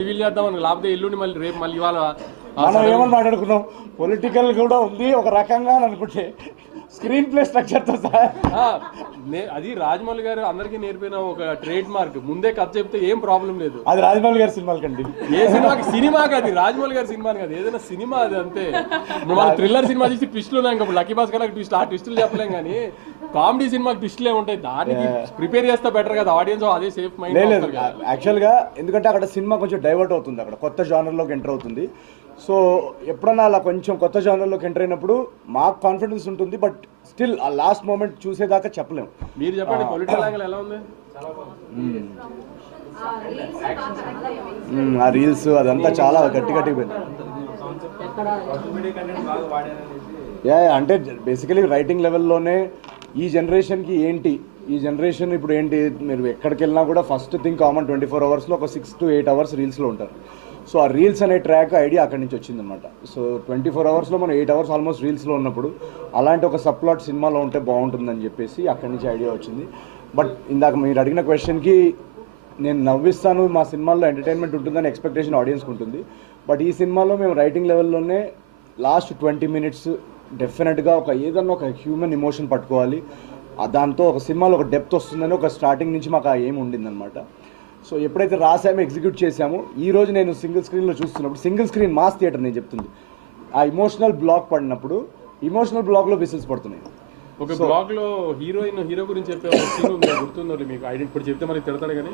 Reveal చేద్దామని లేకపోతే ఎల్లుండి మళ్ళీ రేపు మళ్ళీ ఇవాళ మనం ఏమని మాట్లాడుకున్నాం, పొలిటికల్ కూడా ఉంది ఒక రకంగా అని అనుకుంటే స్క్రీన్ ప్లే స్ట్రక్చర్తో సహా అది రాజమౌళి గారు అందరికీ నేర్పిన ఒక ట్రేడ్ మార్క్. ముందే కథ చెప్తే ఏం ప్రాబ్లం లేదు. అది రాజమౌళి గారి సినిమాలు కండి, ఏ సినిమాకి అది రాజమౌళి గారి సినిమా కాదు, ఏదైనా సినిమా అది అంతే. మనం థ్రిల్లర్ సినిమా చూసి ట్విస్టులు ఉన్నాయి, ఇంకా లక్కీ భాస్కర్ ట్విస్ట్ ఆ ట్విస్టులు చెప్పలేం, కానీ కామెడీ సినిమాకి ట్విస్టులే ఉంటాయి. దానికి ప్రిపేర్ చేస్తే బెటర్ కదా, ఆడియన్స్ అదే సేఫ్ మైండ్. లేదు యాక్చువల్గా ఎందుకంటే అక్కడ సినిమా కొంచెం డైవర్ట్ అవుతుంది, అక్కడ కొత్త జానర్లోకి ఎంటర్ అవుతుంది. సో ఎప్పుడన్నా అలా కొంచెం కొత్త జానర్లోకి ఎంటర్ అయినప్పుడు మాకు కాన్ఫిడెన్స్ ఉంటుంది, బట్ స్టిల్ ఆ లాస్ట్ మూమెంట్ చూసేదాకా చెప్పలేము. మీరు చెప్పండి, పొలిటికల్ యాంగిల్ ఎలా ఉంది? ఆ రీల్స్ అదంతా చాలా గట్టి పోయింది. అంటే బేసికలీ రైటింగ్ లెవెల్లోనే ఈ జనరేషన్కి ఏంటి, ఈ జనరేషన్ ఇప్పుడు ఏంటి, మీరు ఎక్కడికి వెళ్ళినా కూడా ఫస్ట్ థింగ్ కామన్ 24 అవర్స్లో ఒక 6 to 8 అవర్స్ రీల్స్లో ఉంటారు. సో ఆ రీల్స్ అనే ట్రాక్ ఐడియా అక్కడి నుంచి వచ్చిందనమాట. సో 24 అవర్స్లో మనం 8 అవర్స్ ఆల్మోస్ట్ రీల్స్లో ఉన్నప్పుడు అలాంటి ఒక సబ్ప్లాట్ సినిమాలో ఉంటే బాగుంటుందని చెప్పేసి అక్కడి నుంచి ఐడియా వచ్చింది. బట్ ఇందాక మీరు అడిగిన క్వశ్చన్కి నేను నవ్విస్తాను, మా సినిమాల్లో ఎంటర్టైన్మెంట్ ఉంటుందని ఎక్స్పెక్టేషన్ ఆడియన్స్కి ఉంటుంది. బట్ ఈ సినిమాలో మేము రైటింగ్ లెవెల్లోనే లాస్ట్ 20 minutes డెఫినెట్గా ఏదన్నా ఒక హ్యూమన్ ఎమోషన్ పట్టుకోవాలి, దాంతో ఒక సినిమాలో ఒక డెప్త్ వస్తుందని ఒక స్టార్టింగ్ నుంచి మాకు ఏం ఉండిందనమాట. సో ఎప్పుడైతే రాసామో ఎగ్జిక్యూట్ చేసామో, ఈరోజు నేను సింగిల్ స్క్రీన్లో చూస్తున్నప్పుడు, సింగిల్ స్క్రీన్ మాస్ థియేటర్ నేను చెప్తుంది, ఆ ఇమోషనల్ బ్లాక్ పడినప్పుడు ఇమోషనల్ బ్లాక్లో విసిల్స్ పడుతున్నాయి. ఒక బ్లాగ్ లో హీరో గురించి చెప్పే సీన్ ఉంది, గుర్తుందో మీకు? ఇప్పుడు చెప్తే మనకి తిడతాడు కానీ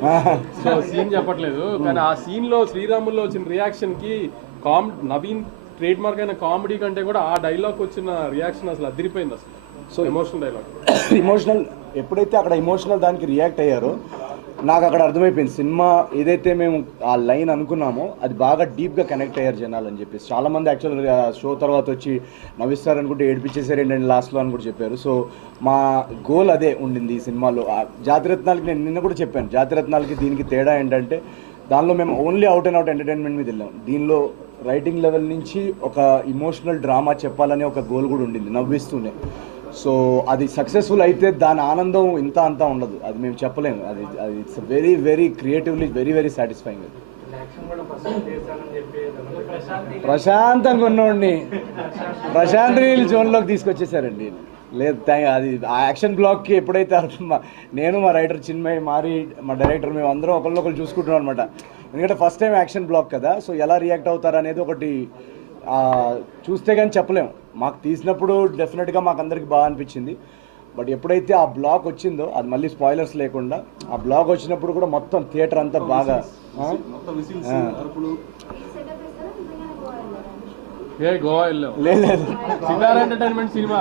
సో సీన్ చెప్పట్లేదు, కానీ ఆ సీన్ లో శ్రీరాముల్లో వచ్చిన రియాక్షన్ కి నవీన్ ట్రేడ్ మార్క్ అయిన కామెడీ కంటే కూడా ఆ డైలాగ్ వచ్చిన రియాక్షన్ అసలు అదిరిపోయింది అసలు. సో ఎమోషనల్ డైలాగ్, ఇమోషనల్ ఎప్పుడైతే అక్కడ ఇమోషనల్ దానికి రియాక్ట్ అయ్యారో నాకు అక్కడ అర్థమైపోయింది, సినిమా ఏదైతే మేము ఆ లైన్ అనుకున్నామో అది బాగా డీప్గా కనెక్ట్ అయ్యారు జనాలు అని చెప్పేసి. చాలామంది యాక్చువల్గా షో తర్వాత వచ్చి నవ్విస్తారు అనుకుంటే ఏడిపించేసారు ఏంటంటే లాస్ట్లో అని కూడా చెప్పారు. సో మా గోల్ అదే ఉండింది ఈ సినిమాలో. జాతిరత్నాలకి నేను నిన్న కూడా చెప్పాను, జాతిరత్నాలకి దీనికి తేడా ఏంటంటే దానిలో మేము only out and out entertainment మీద వెళ్ళాం. దీనిలో రైటింగ్ లెవెల్ నుంచి ఒక ఇమోషనల్ డ్రామా చెప్పాలనే ఒక గోల్ కూడా ఉండింది నవ్విస్తూనే. సో అది సక్సెస్ఫుల్ అయితే దాని ఆనందం ఇంత అంతా ఉండదు, అది మేము చెప్పలేము. అది it's very very creatively very satisfying. అది ప్రశాంతంగా ఉన్నోడిని ప్రశాంత్ జోన్లోకి తీసుకొచ్చేసారండి. లేదు అది ఆ యాక్షన్ బ్లాక్కి ఎప్పుడైతే నేను మా రైటర్ చిన్మయ్ మా డైరెక్టర్ మేము అందరం ఒకళ్ళు చూసుకుంటున్నాం అనమాట. ఎందుకంటే ఫస్ట్ టైం యాక్షన్ బ్లాక్ కదా, సో ఎలా రియాక్ట్ అవుతారు అనేది ఒకటి చూస్తే కానీ చెప్పలేము. మాకు తీసినప్పుడు డెఫినెట్గా మాకు అందరికి బాగా అనిపించింది. బట్ ఎప్పుడైతే ఆ బ్లాక్ వచ్చిందో, అది మళ్ళీ స్పాయిలర్స్ లేకుండా, ఆ బ్లాక్ వచ్చినప్పుడు కూడా మొత్తం థియేటర్ అంతా బాగా గోవా వెళ్ళాం. లేదు సితారా ఎంటర్టైన్మెంట్ సినిమా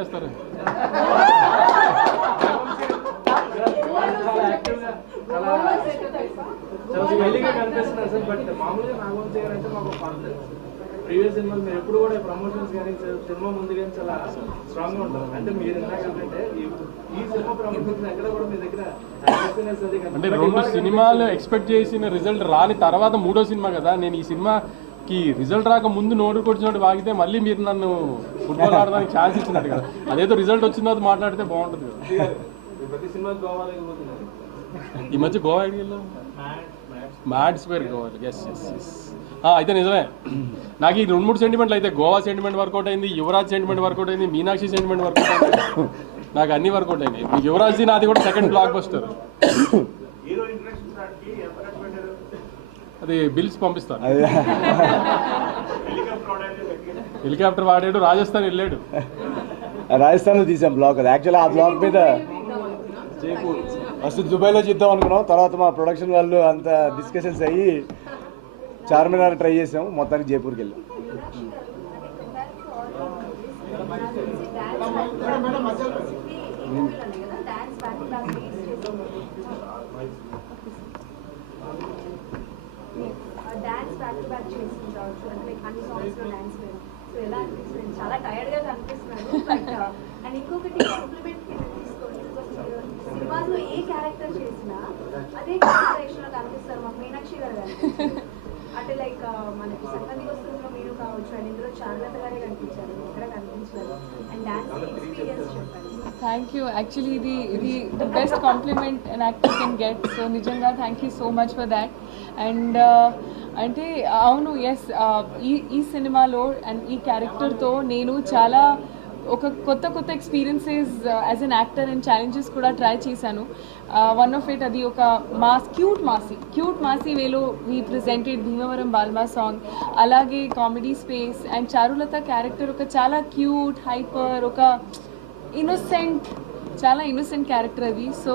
చేస్తారు. ప్రీవియస్ సినిమా మీరు ఎప్పుడు కూడా ప్రమోషన్స్ కానీ సినిమా ముందు కానీ చాలా స్ట్రాంగ్గా ఉంటారు. అంటే మీరు ఏంటంటే ఈ సినిమా ప్రమోషన్స్ ఎక్కడ కూడా మీ దగ్గర అంటే 2 సినిమాలు ఎక్స్పెక్ట్ చేసిన రిజల్ట్ రాని తర్వాత 3వ సినిమా కదా. నేను ఈ సినిమాకి రిజల్ట్ రాక ముందు నోటు కొట్టినట్టు వాగితే మళ్ళీ మీరు నన్ను ఫుట్బాల్ ఆడడానికి ఛాన్స్ ఇచ్చినట్టు కదా. అదేదో రిజల్ట్ వచ్చిన తర్వాత మాట్లాడితే బాగుంటుంది కదా. ప్రతి సినిమా గోవా ఈ మధ్య గోవా ఐడియాలో మ్యాడ్ స్క్వేర్ గోవా. ఎస్ అయితే నిజమే, నాకు ఈ 2-3 సెంటిమెంట్లు అయితే గోవా సెంటిమెంట్ వర్కౌట్ అయింది, యువరాజ్ సెంటిమెంట్ వర్కౌట్ అయింది, మీనాక్షి సెంటిమెంట్ వర్కౌట్ అయింది, నాకు అన్ని వర్కౌట్ అయినాయి. యువరాజ్ నాది కూడా సెకండ్ బ్లాక్ బస్టర్. అది బిల్స్ పంపిస్తాను. హెలికాప్టర్ వాడాడు, రాజస్థాన్ వెళ్ళాడు. రాజస్థాన్లో తీసాం బ్లాక్. అది యాక్చువల్లీ ఆ బ్లాక్ మీద ఫస్ట్ దుబాయ్లో చేద్దాం అనుకున్నాం, తర్వాత మా ప్రొడక్షన్ వాళ్ళు అంత డిస్కషన్స్ అయ్యి చార్మినార్ ట్రై చేసాము, మొత్తానికి జైపూర్కి వెళ్ళాం. చాలా టైర్డ్గా కనిపిస్తున్నాడు. అండ్ ఇంకొకటి కాంప్లిమెంట్ సినిమాలో ఏ క్యారెక్టర్ చేసినా అదే క్యారెక్టరేషన్ లో కనిపిస్తారు. మాకు మీనాక్షి గారు అంటే లైక్ మనకి సంక్రాంతి వస్తుందో మీరు కావచ్చు అండ్ ఇందులో చార్లత గారే కనిపించారు, ఎక్కడ కనిపించారు అండ్ డాన్స్ ఎక్స్పీరియన్స్ చెప్పండి. Thank you. యాక్చువల్లీ ఇది the best compliment an actor can get. So నిజంగా thank you so much for that. And అంటే అవును, ఎస్, ఈ సినిమాలో అండ్ ఈ క్యారెక్టర్తో నేను చాలా ఒక కొత్త experiences as an actor and challenges కూడా ట్రై చేశాను. వన్ ఆఫ్ ఇట్ అది ఒక క్యూట్ మాసీ వేలో we presented Bhimavaram Balma song. అలాగే comedy space and Charulata character ఒక చాలా క్యూట్, హైపర్, ఒక చాలా ఇన్నోసెంట్ క్యారెక్టర్ అది. సో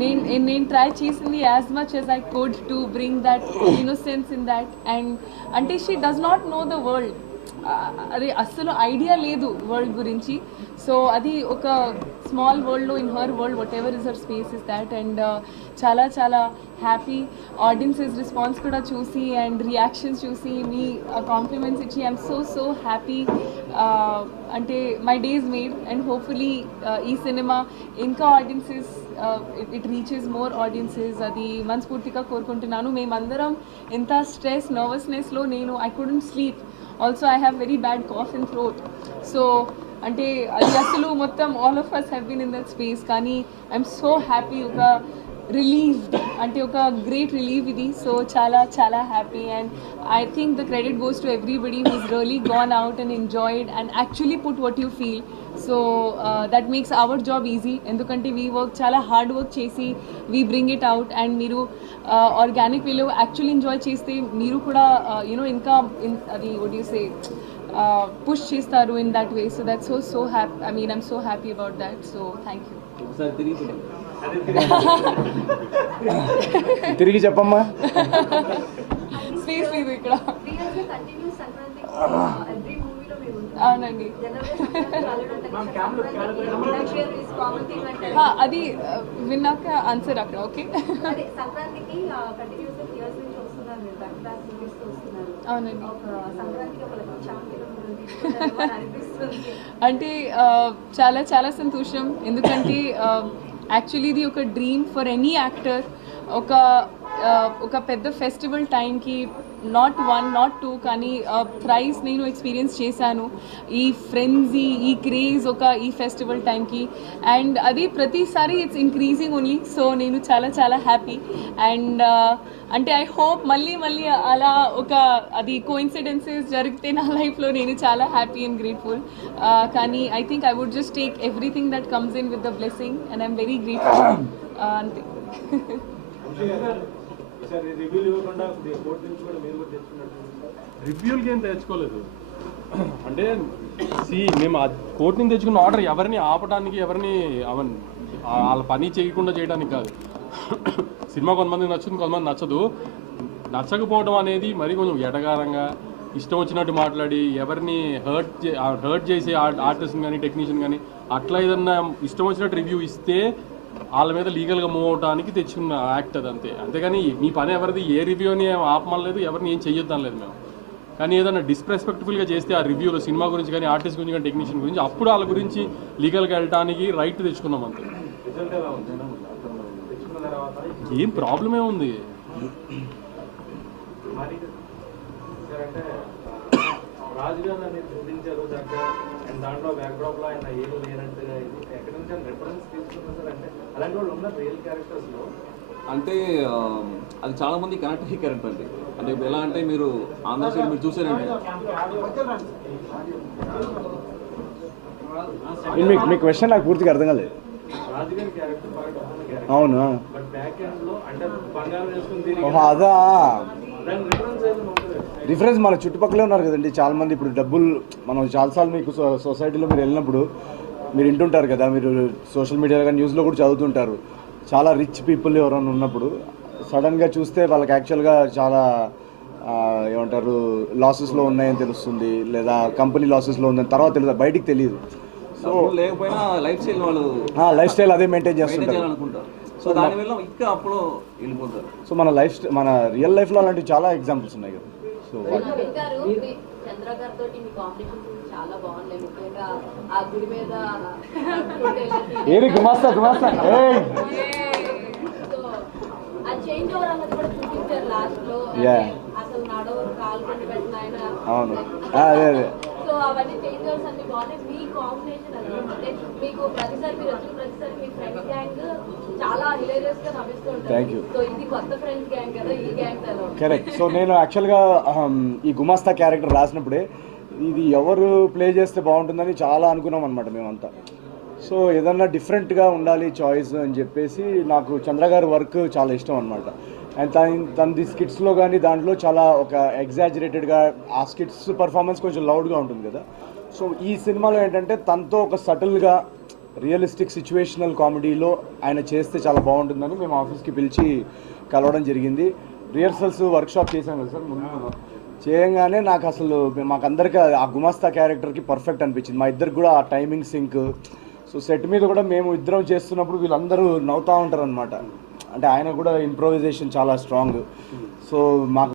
నేను ట్రై చేసింది as much as I could to bring that innocence in that. And అంటే she does not know the world, అది అస్సలు ఐడియా లేదు వరల్డ్ గురించి. సో అది ఒక స్మాల్ వరల్డ్లో in her world whatever is her space is that. And చాలా happy audiences response కూడా చూసి అండ్ రియాక్షన్స్ చూసి మీ కాంప్లిమెంట్స్ ఇచ్చి ఐఎమ్ సో హ్యాపీ. అంటే my day's made and hopefully ఈ సినిమా ఇంకా audiences it reaches more audiences, అది మనస్ఫూర్తిగా కోరుకుంటున్నాను. మేమందరం ఎంత స్ట్రెస్ నర్వస్నెస్లో I couldn't sleep. Also I have very bad cough and throat. So అంటే అది అసలు మొత్తం all of us have been in that space. కానీ ఐఎమ్ సో హ్యాపీ, ఒక రిలీవ్డ్, అంటే ఒక గ్రేట్ రిలీవ్ ఇది. సో చాలా happy. And I think the credit goes to everybody who's really gone out and enjoyed and actually put what you feel. So that makes our job easy. ఎందుకంటే we work చాలా hard work చేసి we bring it out. And మీరు organic వేలో actually enjoy చేస్తే మీరు కూడా ఇంకా అది వాట్ యూ సే push చేస్తారు in that way. So that's so happy. I mean, I'm so happy about that. So thank you. తిరిగి చెప్పమ్మా. స్పేస్ లేదు ఇక్కడ. కంటిన్యూస్ సంక్రాంతికి ఎవ్రీ మూవీలో మీరు ఉంటారు. అవునండి. అది విన్నాక ఆన్సర్ అక్కడ. ఓకే. సంక్రాంతికి కంటిన్యూస్ ఇయర్స్ నుంచి వస్తున్నారు మీరు, బ్యాక్ మూవీస్ వస్తున్నారు. అవునండి. సంక్రాంతికి ఒక ఛాంపియన్ అనిపిస్తుంది. అంటే చాలా సంతోషం. ఎందుకంటే యాక్చువల్లీ ఇది ఒక డ్రీమ్ ఫర్ ఎనీ యాక్టర్. ఒక పెద్ద ఫెస్టివల్ టైంకి నాట్ 1 నాట్ 2 కానీ థ్రైస్ నేను ఎక్స్పీరియన్స్ చేశాను ఈ ఫ్రెండ్జీ, ఈ క్రేజ్ ఈ ఫెస్టివల్ టైంకి. అండ్ అది ప్రతిసారి ఇట్స్ ఇంక్రీజింగ్ ఓన్లీ. సో నేను చాలా హ్యాపీ. అండ్ అంటే ఐ హోప్ మళ్ళీ అలా అది కోఇన్సిడెన్సెస్ జరిగితే నా లైఫ్లో నేను చాలా హ్యాపీ అండ్ గ్రేట్ఫుల్. కానీ I think I would just take everything that comes in with the blessing and I'm very grateful. అంతే. రివ్యూలకి ఏం తెచ్చుకోలేదు. అంటే మేము ఆ కోర్టు నుంచి తెచ్చుకున్న ఆర్డర్ ఎవరిని ఆపడానికి, ఎవరిని వాళ్ళ పని చేయకుండా చేయడానికి కాదు. సినిమా కొంతమందికి నచ్చుతుంది, కొంతమంది నచ్చదు. నచ్చకపోవడం అనేది మరి కొంచెం ఎటగారంగా ఇష్టం వచ్చినట్టు మాట్లాడి ఎవరిని హర్ట్ చేసి ఆర్టిస్ట్ని కానీ టెక్నీషియన్ కానీ అట్లా ఏదన్నా ఇష్టం వచ్చినట్టు రివ్యూ ఇస్తే వాళ్ళ మీద లీగల్గా మూవ్ అవడానికి తెచ్చుకున్న యాక్ట్ అది అంతే. అంతేగాని మీ పని ఎవరిది ఏ రివ్యూని ఆపమనలేదు, ఎవరిని ఏం చెయ్యొద్దనలేదు మేము. కానీ ఏదైనా డిస్రెస్పెక్ట్ఫుల్గా చేస్తే ఆ రివ్యూలో సినిమా గురించి కానీ ఆర్టిస్ట్ గురించి కానీ టెక్నీషియన్ గురించి అప్పుడు వాళ్ళ గురించి లీగల్గా వెళ్ళడానికి రైట్ తెచ్చుకున్నాం అంతే. ఏం ప్రాబ్లమే ఉంది. రాజుగారు అని చూపించారు దాంట్లో బ్యాక్డ్రాప్ లో ఆయన ఏం లేనట్టుగా ఎక్కడి నుంచి రెఫరెన్స్ తీసుకున్నారు సార్. అంటే అలాంటి వాళ్ళు ఉన్నారు రియల్ క్యారెక్టర్స్ లో. అంటే అది చాలా మంది కనెక్ట్ అయ్యే క్యారెక్టర్ అండి. అంటే ఇప్పుడు ఎలా అంటే మీరు ఆంధ్ర సైడ్ మీరు చూసారండి, మీ క్వశ్చన్ నాకు పూర్తిగా అర్థం కాలేదు. రాజుగారి క్యారెక్టర్ బాగా డబ్బున్న క్యారెక్టర్. అవును. బట్ బ్యాక్ ఎండ్ లో అంటే బంగారం వేసుకుని అదా దాని రిఫరెన్స్ ఏమైనా ఉంటుంది. రిఫరెన్స్ మన చుట్టుపక్కలే ఉన్నారు కదండి చాలా మంది. ఇప్పుడు డబ్బులు మనం చాలాసార్లు మీకు సొసైటీలో మీరు వెళ్ళినప్పుడు మీరు వింటుంటారు కదా, మీరు సోషల్ మీడియాలో కానీ న్యూస్లో కూడా చదువుతుంటారు. చాలా రిచ్ పీపుల్ ఎవరైనా ఉన్నప్పుడు సడన్గా చూస్తే వాళ్ళకి యాక్చువల్గా చాలా ఏమంటారు లాసెస్లో ఉన్నాయని తెలుస్తుంది, లేదా కంపెనీ లాసెస్లో ఉందని తర్వాత తెలియదు, బయటికి తెలియదు. సో లేకపోయినా లైఫ్ స్టైల్ వాళ్ళు లైఫ్ స్టైల్ అదే మెయింటైన్ చేస్తుంటారు అనుకుంటారు. సో దానివల్ల ఇంకా అప్పుడు వెళ్ళిపోతారు. సో మన రియల్ లైఫ్లో అలాంటివి చాలా ఎగ్జాంపుల్స్ ఉన్నాయి కదా. సో చంద్ర గారితో మీ కాంపిటీషన్ చాలా బాగున్నాయి. ముఖ్యంగా ఆ గుడి మీద ఏరి గుమాస్తా ఆ చేంజ్ ఓవర్ అన్నది కూడా చూపించారు లాస్ట్ లో. అసలు నా పాల్గొని పెట్టిన ఆయన అవును అదే సో అవన్నీ చేంజర్స్ అన్ని బాగున్నాయి. మీ కాంబినేషన్ అది అంటే మీకు ప్రతిసారి మీరు వచ్చిన ప్రతిసారి మీ ఫ్రెండ్స్ గ్యాంగ్ చాలా హిలేరియస్ గా నవ్విస్తూ Thank ఉంటారు. you. సో ఇది కొత్త ఫ్రెండ్స్ గ్యాంగ్ కదా, ఈ గ్యాంగ్ ఎలా ఉంటుంది? కరెక్ట్. సో నేను యాక్చువల్గా ఈ గుమాస్తా క్యారెక్టర్ రాసినప్పుడే ఇది ఎవరు ప్లే చేస్తే బాగుంటుందని చాలా అనుకున్నాం అనమాట మేమంతా. సో ఏదన్నా డిఫరెంట్గా ఉండాలి చాయిస్ అని చెప్పేసి నాకు చంద్ర గారి వర్క్ చాలా ఇష్టం అనమాట. అండ్ తనది స్కిట్స్లో కానీ దాంట్లో చాలా ఒక ఎగ్జాజరేటెడ్గా ఆ స్కిట్స్ పర్ఫార్మెన్స్ కొంచెం లౌడ్గా ఉంటుంది కదా. సో ఈ సినిమాలో ఏంటంటే తనతో ఒక సటిల్గా రియలిస్టిక్ సిచ్యువేషనల్ కామెడీలో ఆయన చేస్తే చాలా బాగుంటుందని మేము ఆఫీస్కి పిలిచి కలవడం జరిగింది. రిహర్సల్స్ వర్క్షాప్ చేశాం కదా సార్ ముందు. చేయంగానే నాకు అసలు మాకందరికీ ఆ గుమాస్తా క్యారెక్టర్కి పర్ఫెక్ట్ అనిపించింది. మా ఇద్దరికి కూడా ఆ టైమింగ్ సింక్. సో సెట్ మీద కూడా మేము ఇద్దరం చేస్తున్నప్పుడు వీళ్ళందరూ నవ్వుతూ ఉంటారు అనమాట. అంటే ఆయన కూడా ఇంప్రొవైజేషన్ చాలా స్ట్రాంగ్. సో మాకు